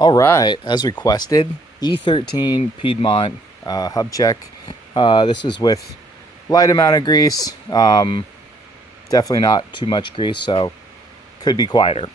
All right, as requested, E13 Piedmont hub check. This is with light amount of grease. Definitely not too much grease, so could be quieter.